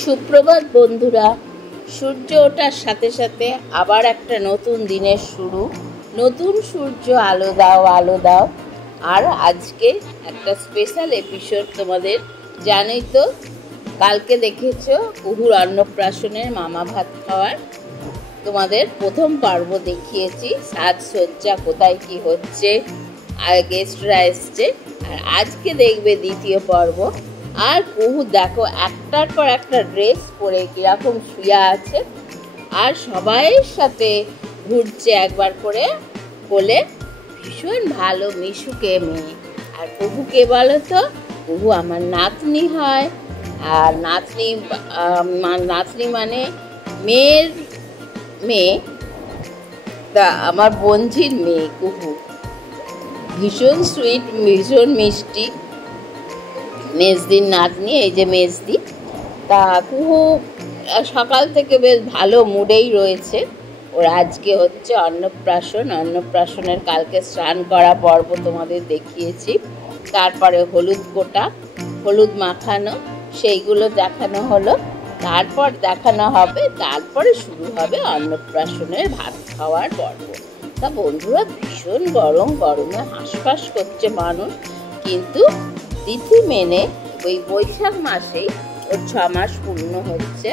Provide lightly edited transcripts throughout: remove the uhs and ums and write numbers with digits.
সুপ্রভাত বন্ধুরা। সূর্য ওঠার সাথে সাথে আবার একটা নতুন দিনের শুরু। নতুন সূর্য, আলো দাও আলো দাও। আর আজকে একটা স্পেশাল এপিসোড তোমাদের। জানোই তো, কালকে দেখেছো কুহুর অন্নপ্রাশনের মামা ভাত খাওয়ার তোমাদের প্রথম পর্ব দেখিয়েছি। সাজসজ্জা কোথায় কি হচ্ছে, আর গেস্টরা এসছে। আর আজকে দেখবে দ্বিতীয় পর্ব। আর কুহু দেখো একটার পর একটা ড্রেস পরে কিরকম শুয়ে আছে, আর সবাইয়ের সাথে ঘুরছে একবার করে বলে। ভীষণ ভালো মিশুকে মেয়ে। আর কুহুকে বলো তো, কুহু আমার নাতনি হয়। আর নাতনি মানে মেয়ের মেয়ে, তা আমার বোনঝির মেয়ে কুহু। ভীষণ সুইট, ভীষণ মিষ্টি। মেজদির নাতনি, এই যে মেজদি। তা কুহু সকাল থেকে বেশ ভালো মুডেই রয়েছে। ওর আজকে হচ্ছে অন্নপ্রাশনের কালকে স্নান করা পর্ব তোমাদের দেখিয়েছি। তারপরে হলুদ কোটা, হলুদ মাখানো, সেইগুলো দেখানো হলো। তারপর দেখানো হবে, তারপরে শুরু হবে অন্নপ্রাশনের ভাত খাওয়ার পর্ব। তা বন্ধুরা, ভীষণ গরমে হাঁসফাঁস করছে মানুষ, কিন্তু তিথি মেনে ওই বৈশাখ মাসেই ওর 6 মাস পূর্ণ হচ্ছে,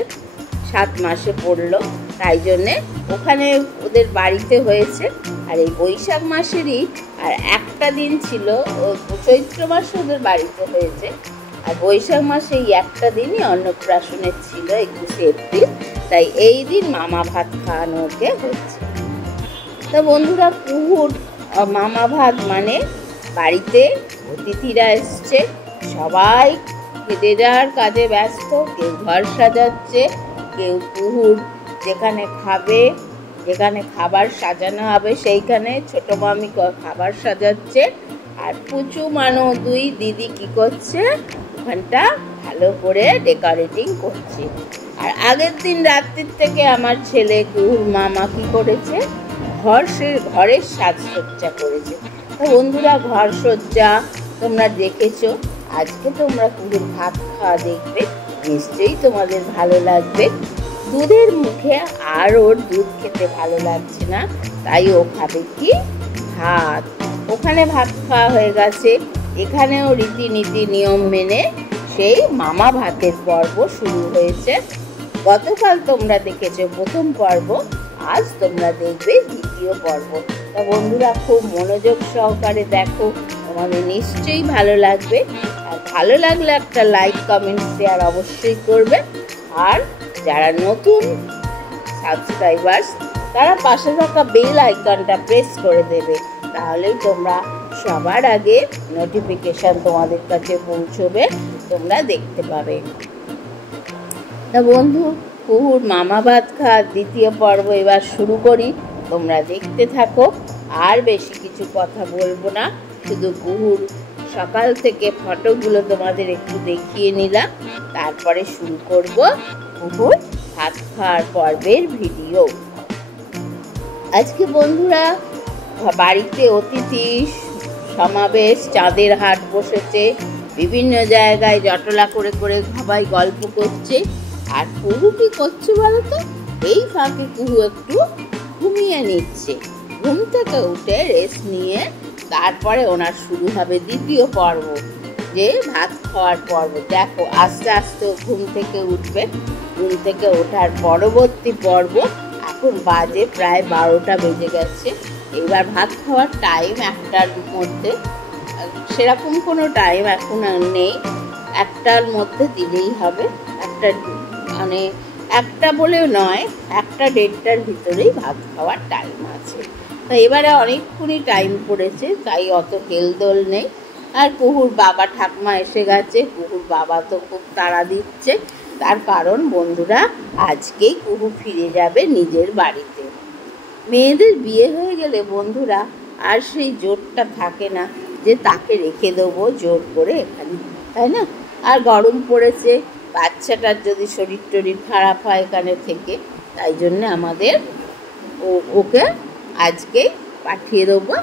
7 মাসে পড়লো। তাই জন্যে ওখানে ওদের বাড়িতে হয়েছে। আর এই বৈশাখ মাসেরই আর একটা দিন ছিল, ও চৈত্র মাসে ওদের বাড়িতে হয়েছে, আর বৈশাখ মাসে এই একটা দিনই অন্নপ্রাশনের ছিল, 21 এপ্রিল। তাই এই দিন মামা ভাত খাওয়ানো ওকে হচ্ছে। তা বন্ধুরা, কুহুর মামা ভাত মানে বাড়িতে অতিথিরা এসছে, সবাই যে যার কাজে ব্যস্ত। কেউ ঘর সাজাচ্ছে, কেউ কুহুর যেখানে খাবার সাজানো হবে সেইখানে ছোট মামি খাবার সাজাচ্ছে। আর পুচু দুই দিদি কি করছে, ওখানটা ভালো করে ডেকোরেটিং করছে। আর আগের দিন রাত্রির থেকে আমার ছেলে কুহুর মামা কি করেছে, ঘরের সাজসজ্জা করেছে। তো বন্ধুরা, ঘর সজ্জা তোমরা দেখেছো। আজকে তোমরা কুহুর ভাত খাওয়া দেখবে, নিশ্চয়ই তোমাদের ভালো লাগবে। দুধের মুখে আর ওর দুধ খেতে ভালো লাগছে না, তাই ও খাবে কি, ভাত। ওখানে ভাত খাওয়া হয়ে গেছে, এখানেও রীতিনীতি নিয়ম মেনে সেই মামা ভাতের পর্ব শুরু হয়েছে। গতকাল তোমরা দেখেছো প্রথম পর্ব, আজ তোমরা দেখবে দ্বিতীয় পর্ব। তা বন্ধুরা, খুব মনোযোগ সহকারে দেখো, তোমাদের নিশ্চয়ই ভালো লাগবে। আর ভালো লাগলে একটা লাইক, কমেন্ট, শেয়ার অবশ্যই করবে। আর যারা নতুন সাবস্ক্রাইবার্স, তারা পাশে থাকা বেল আইকনটা প্রেস করে দেবে, তাহলেই তোমরা সবার আগে নোটিফিকেশন তোমাদের কাছে পৌঁছবে, তোমরা দেখতে পাবে। তা বন্ধু, কুহুর মামা ভাত খাওয়ার দ্বিতীয় পর্ব এবার শুরু করি, তোমরা দেখতে থাকো। আর বেশি কিছু কথা বলবো না, শুধু কুহুর সকাল থেকে ফটোগুলো তোমাদের একটু দেখিয়ে নিলাম, তারপরে শুরু করব কুহুর ভাত খাওয়ার পর্বের ভিডিও। আজকে বন্ধুরা, বাড়িতে অতিথি সমাবেশ, চাঁদের হাট বসেছে, বিভিন্ন জায়গায় জটলা করে করে সবাই গল্প করছে। আর কুহু কি করছে বলো তো, এই ফাঁকে কুহু একটু ঘুমিয়ে নিচ্ছে। ঘুম থেকে উঠে রেস্ট নিয়ে তারপরে ওনার শুরু হবে দ্বিতীয় পর্ব, যে ভাত খাওয়ার পর্ব। দেখো আস্তে আস্তে ঘুম থেকে উঠবে। ঘুম থেকে ওঠার পরবর্তী পর্ব, এখন বাজে প্রায় 12টা বেজে গেছে। এবার ভাত খাওয়ার টাইম 1টার মধ্যে, সেরকম কোনো টাইম এখন আর নেই, 1টার মধ্যে দিলেই হবে। মানে 1টা বলেও নয়, 1টা 1:30টার ভিতরেই ভাত খাওয়ার টাইম আছে। তো এবারে অনেকক্ষণই টাইম পড়েছে, তাই অত হেলদোল নেই। আর কুহুর বাবা ঠাকুমা এসে গেছে। কুহুর বাবা তো খুব তাড়া দিচ্ছে, তার কারণ বন্ধুরা, আজকেই কুহু ফিরে যাবে নিজের বাড়িতে। মেয়েদের বিয়ে হয়ে গেলে বন্ধুরা আর সেই জোরটা থাকে না যে তাকে রেখে দেবো জোর করে এখানে, তাই না? আর গরম পড়েছে, বাচ্চাটার যদি শরীর খারাপ হয় এখানে থেকে, তাই জন্য আমাদের ওকে আজকেই পাঠিয়ে দেবো।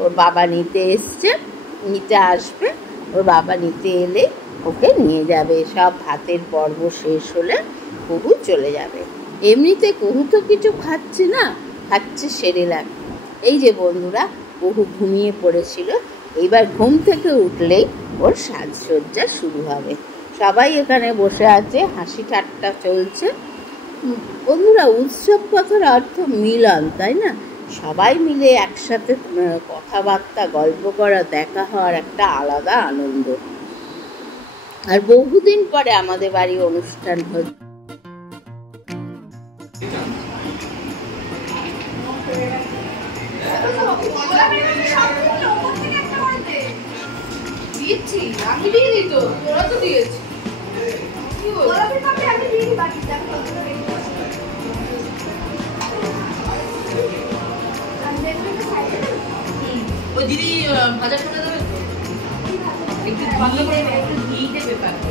ওর বাবা নিতে আসবে। ওর বাবা নিতে এলে ওকে নিয়ে যাবে। সব ভাতের পর্ব শেষ হলে কুহু চলে যাবে। এমনিতে কুহু তো কিছু খাচ্ছে না, খাচ্ছে সেরেলাক। এই যে বন্ধুরা, কুহু ঘুমিয়ে পড়েছিল, এইবার ঘুম থেকে উঠলেই ওর সাজসজ্জা শুরু হবে। সবাই এখানে বসে আছে, হাসি ঠাট্টা চলছে। বন্ধুরা, উৎসব কথার অর্থ মিলন, তাই না? সবাই মিলে একসাথে কথাবার্তা, গল্প করা, দেখা হওয়ার একটা আলাদা আনন্দ। আর বহুদিন পরে আমাদের বাড়ি অনুষ্ঠান হচ্ছে। আমি দিইনি তো, তোরা তো দিয়েছিস। ওই দিদি ভাজা করে দেবে তো, একটু ঘি দেবে পাকে।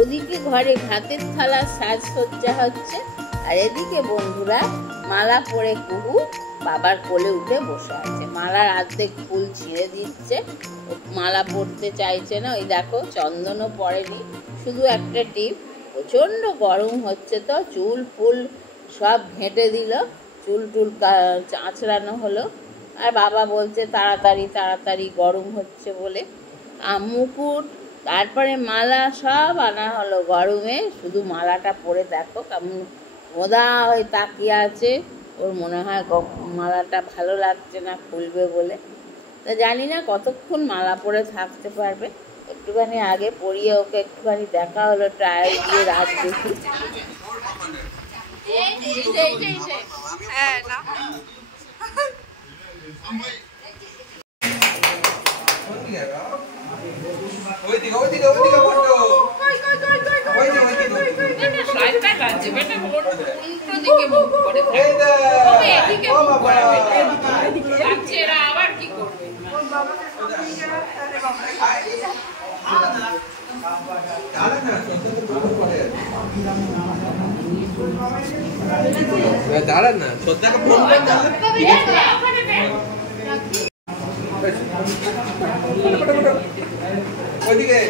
ওদিকে ঘরে ভাতের থালা সাজসজ্জা হচ্ছে, আর এদিকে বন্ধুরা মালা পরে কুহু বাবার কোলে উঠে বসে আছে। মালার অর্ধেক ফুল ছিঁড়ে দিচ্ছে, মালা পরতে চাইছে না। ওই দেখো, চন্দনও পরেনি, শুধু একটা টিপ। প্রচণ্ড গরম হচ্ছে তো, চুল ফুল সব ঘেঁটে দিল, চুল টুল আঁচড়ানো হলো। আর বাবা বলছে তাড়াতাড়ি তাড়াতাড়ি, গরম হচ্ছে বলে। মুকুট, তারপরে মালা সব আনা হলো গরমে। শুধু মালাটা পরে দেখো কেমন মোদা হয়ে তাকিয়ে আছে। ওর মনে হয় মালাটা ভালো লাগছে না, খুলবে বলে। তা জানি না কতক্ষণ মালা পরে থাকতে পারবে। একটুখানি আগে পরিয়ে ওকে একটুখানি দেখা হলো, ট্রায়াল দিয়ে রাত দেখি। দাঁড়ান না, শ্রদ্ধাকে ফোন ওইদিকে,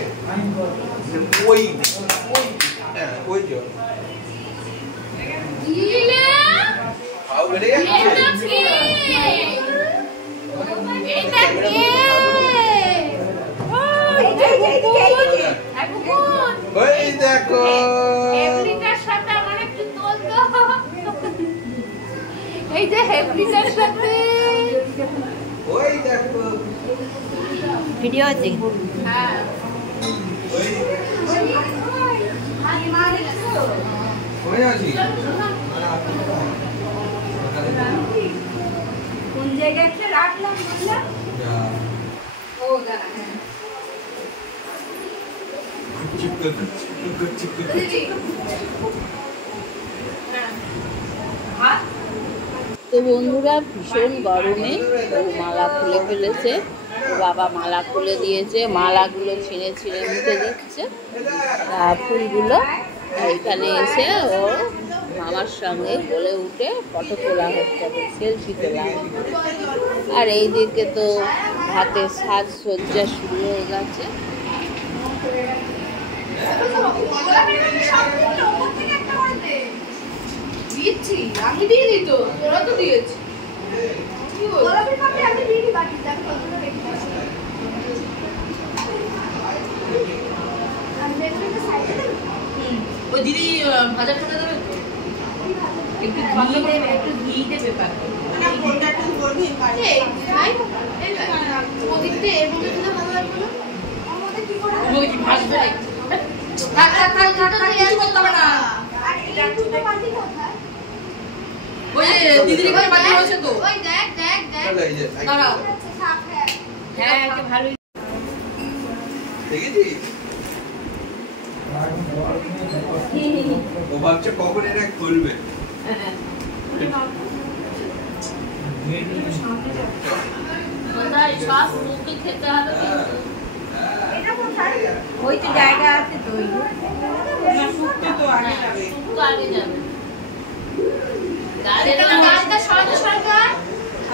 ওই ওই যে দেখো এই যে হেপলিটার সাথে ওই দেখো ভিডিও আছে। হ্যাঁ, কোন জায়গায় রাখলাম বুঝলাম। ও দাঁড়া, তো বন্ধুরা, ভীষণ গরমে ও মালা খুলে ফেলেছে। বাবা মালা খুলে দিয়েছে, মালাগুলো ছিঁড়ে ছিঁড়ে মুখে দিচ্ছে, ফুলগুলো। এখানে এসে ও মামার সঙ্গে বলে উঠে ফটো তোলা হচ্ছে, সেলফি তোলা হচ্ছে। আর এই দিকে তো হাতের সাজসজ্জা শুরু হয়ে গেছে। আমি দিইনি তো, তোরা তো দিয়েছিস। ওই দিদি ভাজা করে দেবে তো, একটু ঘি দেবে পাকে। দিদির ঘরে বাড়ি হয়েছে তো, দাঁড়াও। হ্যাঁ, ভালোই দেখেছিস? ও ভাবছে কখন এটা খুলবে। সব মুখে খেতে হবে ওই তো জায়গা আছে তো আগে যাবে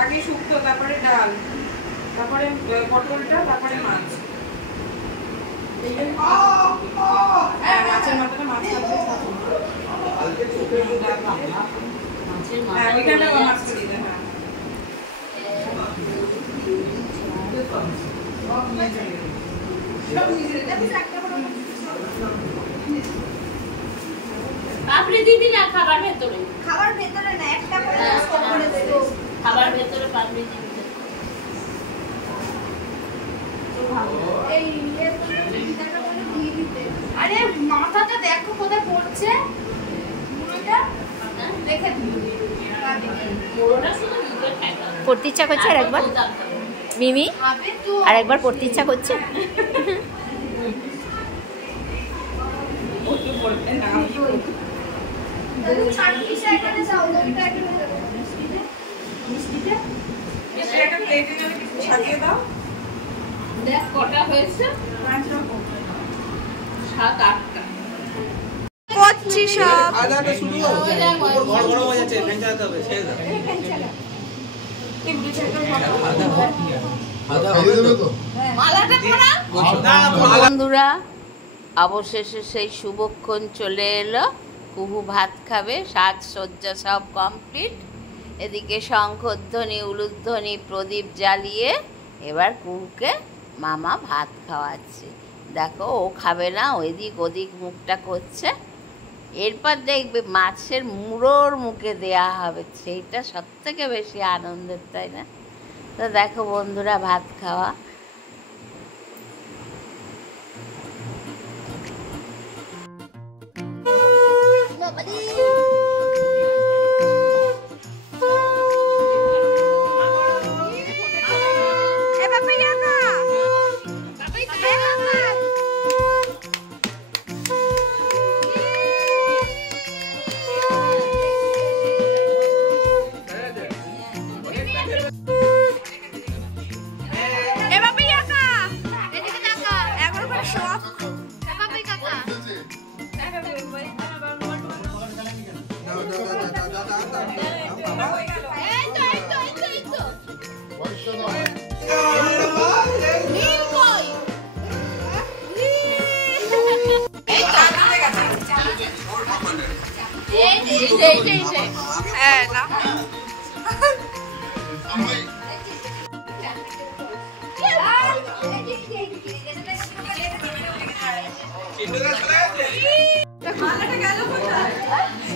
আগে শুক্তো, তারপরে ডাল, তারপরে পটলটা, তারপরে মাছ। মাছের মাথাটা মাছ থাকবে, ওইখানটা মাছ করে দিবে। আপনি দিবি না খাবার ভেতরে? খাবার ভেতরে না, একটা করে খাবার ভেতরে পাপড়ি দিবি। আরে মাথাটা দেখো কোথায় পড়ছে, মুড়োটা রেখে দিই। পড়তে ইচ্ছা করছে আর একবার মিমি আর একবার পড়তে ইচ্ছা করছে। দেখ কটা হয়েছে, 7-8টা করছি সব। আদাটা শুরু ঘর ঘর হয়ে যাচ্ছে, ফ্যান চালাতে হবে, ছেড়ে দাও। বন্ধুরা অবশেষে সেই শুভক্ষণ চলে এলো। কুহু ভাত খাবে, সাজসজ্জা সব কমপ্লিট। এদিকে শঙ্খধ্বনি, উলুধ্বনি, প্রদীপ জ্বালিয়ে এবার কুহুকে মামা ভাত খাওয়াচ্ছে। দেখো ও খাবে না, ওইদিক ওদিক মুখটা করছে। এরপর দেখবে মাছের মুড়োর মুখে দেয়া হবে, সেইটা সব থেকে বেশি আনন্দের, তাই না? তো দেখো বন্ধুরা ভাত খাওয়া।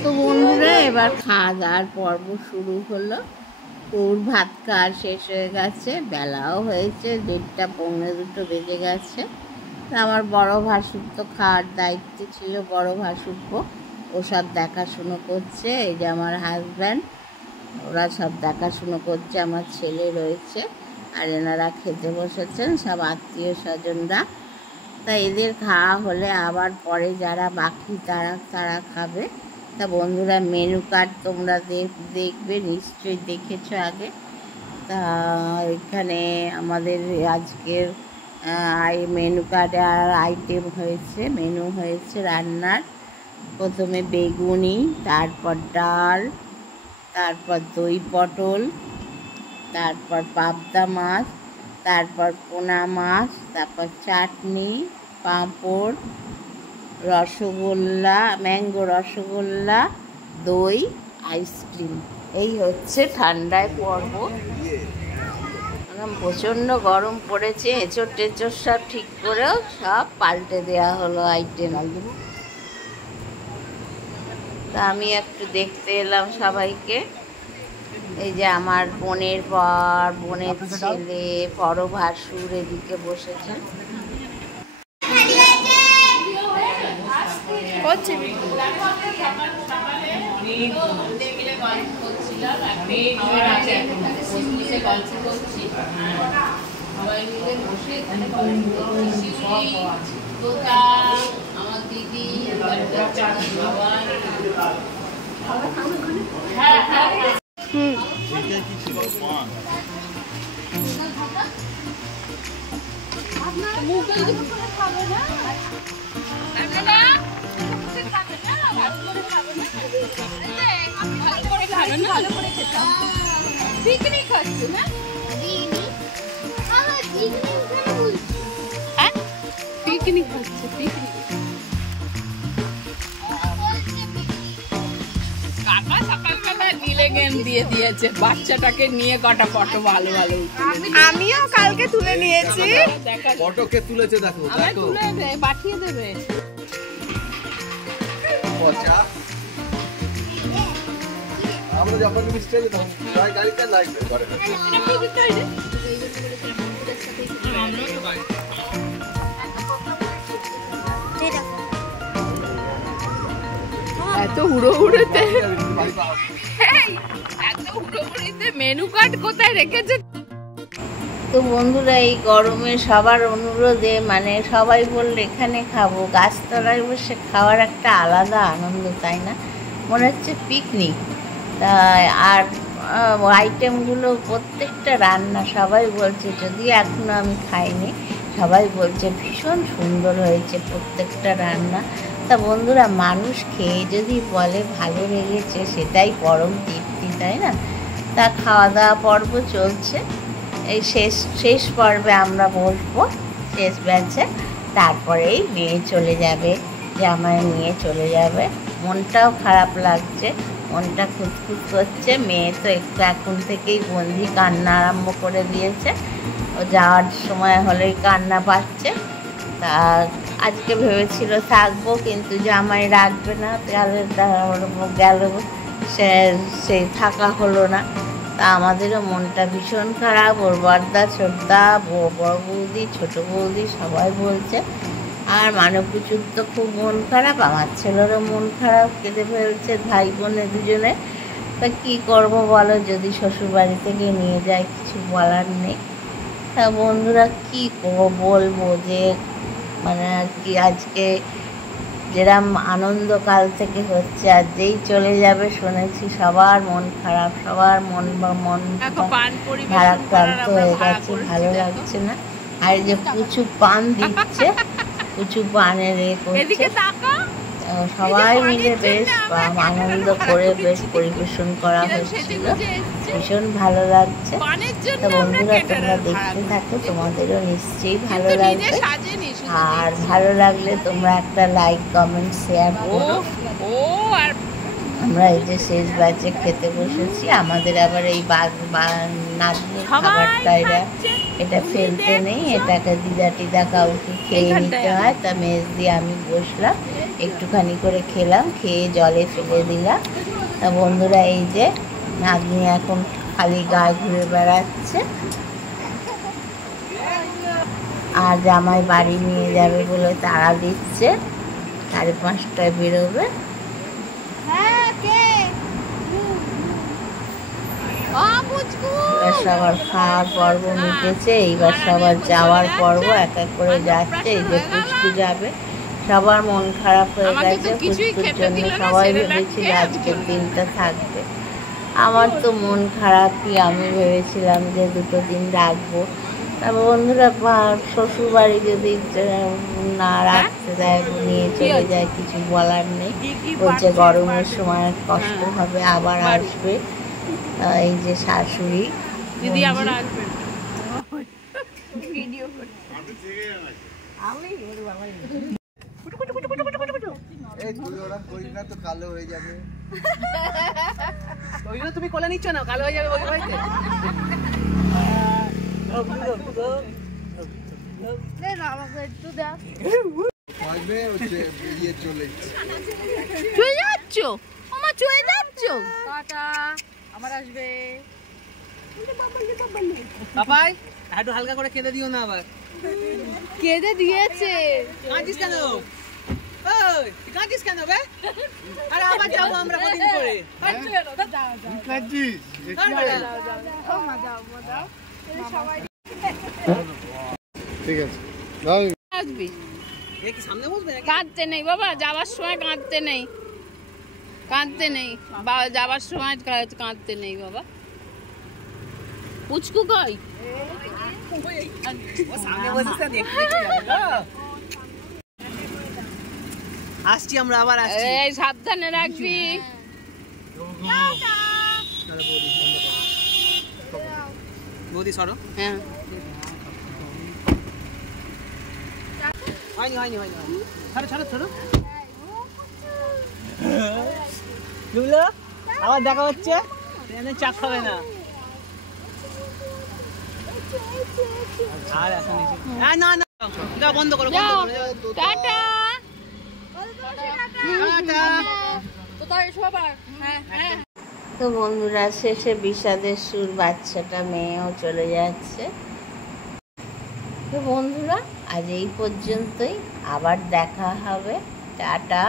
তো বন্ধুরা এবার খাওয়া দাওয়ার পর্ব শুরু হলো। ওর ভাত খাওয়া শেষ হয়ে গেছে, বেলাও হয়েছে 1:30-2 বেজে গেছে। তা আমার বড় ভাসুর তো খাওয়ার দায়িত্ব ছিল, বড় ভাসুরপো ও সব দেখাশুনো করছে। এই যে আমার হাজব্যান্ড, ওরা সব দেখাশুনো করছে। আমার ছেলে রয়েছে আর এনারা খেতে বসেছেন, সব আত্মীয় স্বজনরা। তা এদের খাওয়া হলে আবার পরে যারা বাকি তারা খাবে। তা বন্ধুরা মেনু কার্ড তোমরা দেখবে, নিশ্চয়ই দেখেছো আগে। তা এখানে আমাদের আজকের মেনু কার্ডে আর আইটেম হয়েছে, মেনু হয়েছে রান্নার। প্রথমে বেগুনি, তারপর ডাল, তারপর দই পটল, তারপর পাবদা মাছ, তারপর পোনা মাছ, তারপর চাটনি, পাঁপড়, রসগোল্লা, ম্যাঙ্গো রসগোল্লা, দই, আইসক্রিম। এই হচ্ছে ঠান্ডায় পর্ব। প্রচণ্ড গরম পড়েছে, এঁচড় টেঁচড় সব ঠিক করেও সব পাল্টে দেওয়া হলো আইটেম। তা আমি একটু দেখতে এলাম সবাইকে। এই যে আমার বোনের বর, বোনের ছেলে, বড় ভাসুর এদিকে বসেছেন। আমার দিদি পিকনিক হচ্ছে না? পিকনিক হচ্ছে, পিকনিক। কাকা সকালবেলা নীলে গেম দিয়ে দিয়েছে, বাচ্চাটাকে নিয়ে কটা ফটো ভালো ভালো। আমিও কালকে তুলে নিয়েছি। ফটো কে তুলেছে দেখো, দেখো। তুলে দে, পাঠিয়ে দেবে। পচা। আমরা যখন মিস্টেক তখন গাড়িতে লাইক করে। এত হুড়োহুড়িতে, এত হুড়োহুড়িতে মেনু কার্ড কোথায় রেখেছে? তো বন্ধুরা, এই গরমে সবার অনুরোধে মানে সবাই বললে এখানে খাবো, গাছতলায় বসে খাওয়ার একটা আলাদা আনন্দ, তাই না? মনে হচ্ছে পিকনিক। তাই আর আইটেমগুলো প্রত্যেকটা রান্না সবাই বলছে, যদিও এখনও আমি খাইনি, সবাই বলছে ভীষণ সুন্দর হয়েছে প্রত্যেকটা রান্না। তা বন্ধুরা, মানুষ খেয়ে যদি বলে ভালো লেগেছে সেটাই পরম তৃপ্তি, তাই না? তা খাওয়া দাওয়া পর্ব চলছে। এই শেষ পর্বে আমরা বসবো, শেষ ব্যাচে। তারপরেই মেয়ে চলে যাবে, জামাই নিয়ে চলে যাবে। মনটাও খারাপ লাগছে, মনটা খুঁতখুত করছে। মেয়ে তো একটু এখন থেকেই বন্দি কান্না আরম্ভ করে দিয়েছে, ও যাওয়ার সময় হলেই কান্না পাচ্ছে। তা আজকে ভেবেছিল থাকবো, কিন্তু জামাই রাখবে না, গেল, সে থাকা হলো না। তা আমাদেরও মনটা ভীষণ খারাপ। ওর বড়দা, ছোটদা, বড় বৌদি, ছোটো বৌদি সবাই বলছে। আর মানবপুচুর তো খুব মন খারাপ, আমার ছেলেরও মন খারাপ, কেঁদে ফেলছে, ভাই বোনে দুজনে। তা কী করবো বলো, যদি শ্বশুরবাড়ি থেকে নিয়ে যায় কিছু বলার নেই। তা বন্ধুরা, কী বলবো যে মানে আর কি, আজকে যেরম আনন্দকাল থেকে হচ্ছে, আর যেই চলে যাবে শুনেছি সবার মন খারাপ, সবার মন ভারাক্রান্ত হয়ে গেছে, ভালো লাগছে না। আর যে কুচু পান দিচ্ছে, কুচু পানের করছে, সবাই মিলে বেশ আনন্দ করে বেশ পরিবেশন করা হচ্ছিল, ভীষণ ভালো লাগছে। তো বন্ধুরা, তোমরা দেখতে থাকো, তোমাদেরও নিশ্চয়ই ভালো লাগবে। আর ভালো লাগলে তোমরা একটা লাইক, কমেন্ট, শেয়ার করো। আমরা এই যে শেষ ব্যাচে খেতে বসেছি, আমাদের আবার এই নাতনির খাবারটা এটা ফেলতে নেই, এটাকে দিদা টিদা কাউকে খেয়ে নিতে হয়। তা মেজ দিয়ে আমি বসলাম, একটুখানি করে খেলাম, খেয়ে জলে ফেলে দিলাম। তা বন্ধুরা, এই যে নাতনি এখন খালি গায়ে ঘুরে বেড়াচ্ছে, আর জামাই বাড়ি নিয়ে যাবে বলে তাড়া দিচ্ছে, 5:30টায় বেরোবে। এবার সবার খাওয়ার পর্ব মিটেছে, এইবার সবার যাওয়ার পর্ব, এক এক করে যাচ্ছে। এই যে পুচকু যাবে, সবার মন খারাপ হয়ে গেছে পুচকুর জন্য। সবাই ভেবেছিল আজকের দিনটা থাকবে, আমার তো মন খারাপই। আমি ভেবেছিলাম যে 2 দিন রাখবো। তা বন্ধুরা, শ্বশুরবাড়ি যদি না রাখতে দেয়, নিয়ে চলে যায়, কিছু বলার নেই। বলছে গরমের সময় কষ্ট হবে, আবার আসবে। এই যে শাশুড়ি দিদি আবার আসবে, কালো হয়ে যাবে। তুমি কোলে নিচ্ছ না, কালো হয়ে যাবে ওই বাড়িতে। চলে যাচ্ছ, আমার চলে যাচ্ছ, আবার আসবে। বাবাই একটু হালকা করে কেঁদে দিও না, আবার কেঁদে দিয়েছে। কাঁদিস কেন? কাঁদিস কেন বে? আরে আবার যাবো আমরা কদিন করে। ঠিক আছে, আসবি, কাঁদতে নেই বাবা, যাওয়ার সময় কাঁদতে নেই, কাঁদতে নেই বাবা, যাওয়ার সময় কাঁদতে নেই বাবা। পুচকু কই? সামনে বসে দেখতে আসছি আমরা, আবার আসছি। এই সাবধানে রাখবি। বৌদি সরো। হ্যাঁ হয়নি হয়নি হয়নি হয়নি, ছাড়ো ছাড়ো ছাড়ো। লুলো আবার দেখা হচ্ছে, চা খাবে না আর এখন না না না, যা বন্ধ করো বন্ধ করো। টাটা। টাটা। তো তাই সবার হ্যাঁ হ্যাঁ। তো বন্ধুরা, শেষে বিষাদের সুর, বাচ্চাটা মেয়েও চলে যাচ্ছে। তো বন্ধুরা, আজ এই পর্যন্তই, আবার দেখা হবে। টাটা।